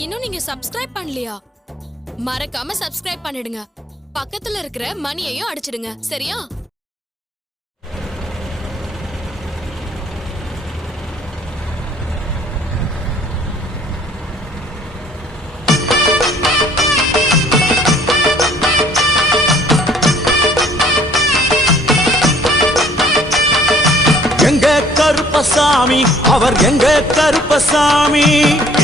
இன்னும் நீங்க சப்ஸ்கிரைப் பண்ணலையா? மறக்காம சப்ஸ்கிரைப் பண்ணிடுங்க. பக்கத்துல இருக்கிற மணியையும் அடிச்சிடுங்க. சரியா? எங்க கருப்பசாமி அவர் எங்க கருப்பசாமி,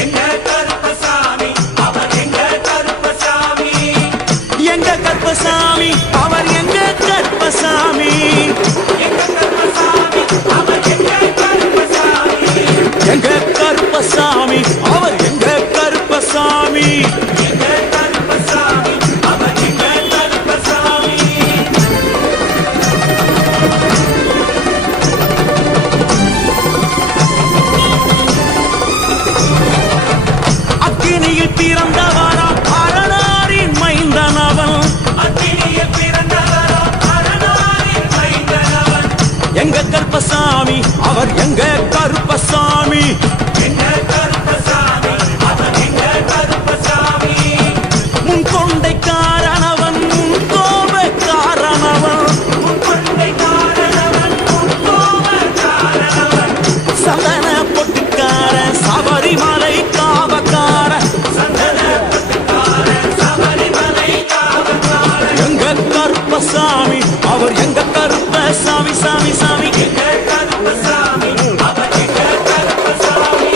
எங்க கருப்பசாமி அவர் எங்க கருப்பசாமி, எங்க கருப்பசாமி அவர் எங்க கருப்பசாமி, எங்க கருப்பசாமி அவர் எங்க கருப்பசாமி, எங்க கருப்பசாமி அவர் எங்க கருப்பசாமி, எங்க கருப்பசாமி அவர் எங்க கருப்பசாமி. அக்கினியில் பிறந்தவரா அரணாரின் மைந்தனவன், அக்கினியில் பிறந்தவரா அரணாரின் மைந்தனவன், எங்க கருப்பசாமி அவர் எங்க கருப்பசாமி, எங்க கருப்பசாமி அவர் எங்க கருப்பசாமி. முன் கொண்டைக்காரனவன் முன் கோபக்காரனவன், முன் கொண்டைக்காரனவன் முன் கோபக்காரனவன், சந்தன பொட்டுக்கார சபரிமலை காவக்கார, சந்தன பொட்டுக்கார சபரிமலை காவக்கார, எங்க கருப்பசாமி அவர் எங்க கருப்பசாமி, சாமி சாமி, எங்க கருப்பசாமி அவர் எங்க கருப்பசாமி.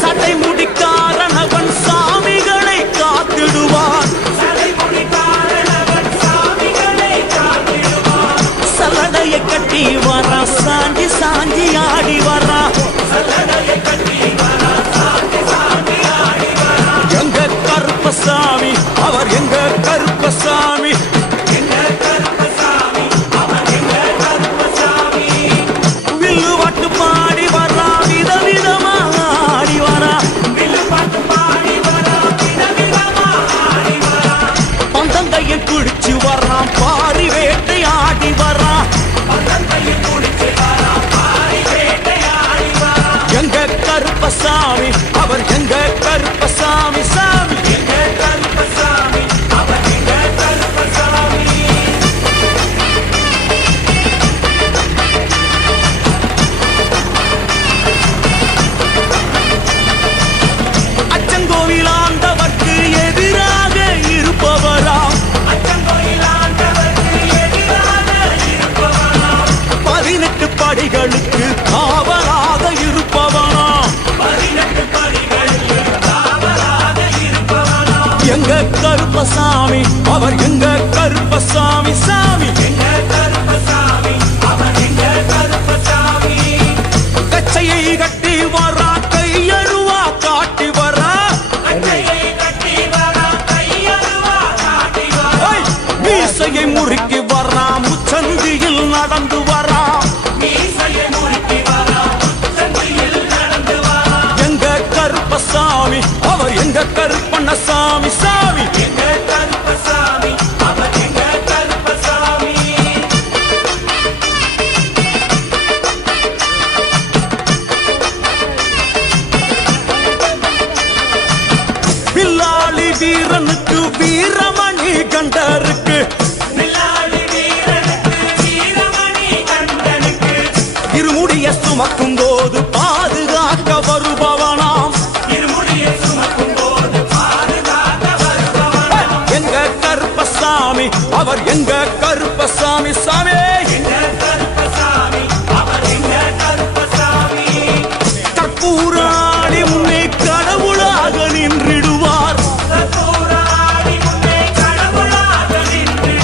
சட்டை முடிக்காரனவன் சாமிகளை காத்திடுவான், சல்லடையை கட்டி வரா சாஞ்சி சாஞ்சி ஆடி வரா, எங்க கருப்பசாமி அவர் எங்க கருப்பசாமி, எங்க கருப்பசாமி அவர் எங்க கருப்பசாமி. வில்லு பாட்டு பாடி வரா விதவிதமா ஆடி வரா, வில்லு பாட்டு பாடி வரா விதவிதமா ஆடி வரா, பந்தங்கையை குடிச்சு வர்றான் பாரி வேட்டை ஆடி வரா, பந்தங்கையை குடிச்சு வரா பாரி வேட்டை ஆடி வரா, எங்க கருப்பசாமி அவர் எங்க கருப்பசாமி, சாமி எங்க கருப்பசாமி அவர் எங்க கருப்பசாமி. அச்சங்கோவில் ஆண்டவர்க்கு எதிராக இருப்பவராம், அச்சங்கோவில் ஆண்டவர்க்கு எதிராக இருப்பவராம், 18 படிகளுக்கு காவலாக இருப்பவனாம், 18 படிகளுக்கு காவலாக இருப்பவனாம், எங்க கருப்பசாமி அவர் எங்க கருப்பசாமி, சாமி எங்க கருப்பசாமி அவர் எங்க கருப்பசாமி. கச்சையை கட்டி வரா கையருவா காட்டி வரா, கச்சையை கட்டி வரா கையருவா காட்டி வரா, மீசையை முறுக்கி வரா முச்சந்தியில் நடந்து வரா, மீசையை முறுக்கி வரா முச்சந்தியில் நடந்து வரா, எங்க கருப்பசாமி அவர் எங்க கருப்பண்ணசாமி, சாமி எங்க கருப்பசாமி அவர் எங்க கருப்பசாமி. வில்லாளி வீரனுக்கு வீரமணி கண்டருக்கு, வில்லாளி வீரனுக்கு வீரமணி கண்டனுக்கு, இருமுடிய சுமக்கும் போது பாதுகாக்க வருபவனாம், இருமுடிய சுமக்கும் போது பாதுகாக்க வருபவனாம், எங்க கருப்பசாமி அவர் எங்க கருப்பசாமி, சாமி எங்க கருப்பசாமி அவர் எங்க கருப்பசாமி. கற்பூராடி முன்னே கடவுளாக நின்றிடுவார், கற்பூராடி முன்னே கடவுளாக நின்றிடுவார்,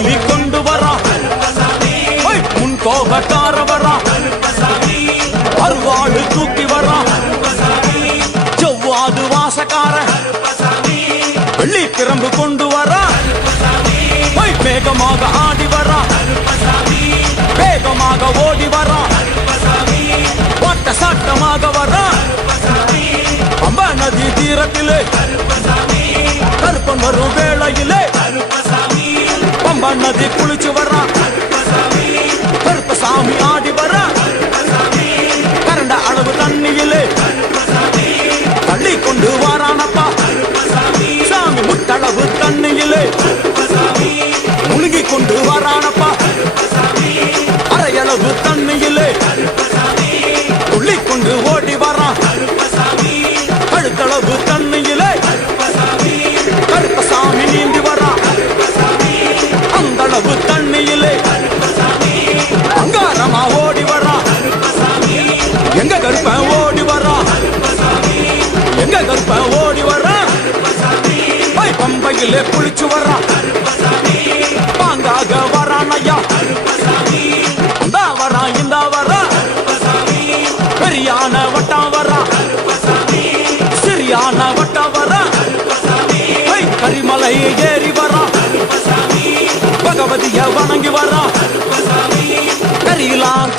தாலி கொண்டு வரா முன் கோபக்கார வரா அருவாடு தூக்கி வரா செவ்வாது வாசக்கார வெள்ளி பிரம்பு கொண்டு வரா வேகமாக ஆடி வரா வேகமாக ஓடி வரா ஓட்ட சாட்டமாக வரா பம்பா நதி தீரத்திலே கருப்பன் வரும் வேளையிலே பம்பா நதி குளிச்சு வரா கருப்பசாமி ஆடி வரா கரண்ட அளவு தண்ணியிலே தள்ளி கொண்டு வாரானப்பா சாமி முட்டளவு தண்ணியிலே முழுகி கொண்டு வாரானப்பா அரையளவு தண்ணியிலே துள்ளி கொண்டு ஓடி வரான் கழுத்தளவு தண்ணியிலே கருப்பசாமி நீந்தி வரா அந்தளவு தண்ணியிலே அங்காரமா ஓடி வரா எங்க கருப்பன் ஓடி வரா எங்க கருப்பன் ஓடி வரா பம்பையிலே குளிச்சு வரா பாங்காக வரான் ஐயா இந்தா வரா இந்தா வரா பெரியான வட்டம் வரா சிறியான வட்டம் வரா கரிமலை ஏறி வரா பகவதிய வணங்கி வரா கரியலாம்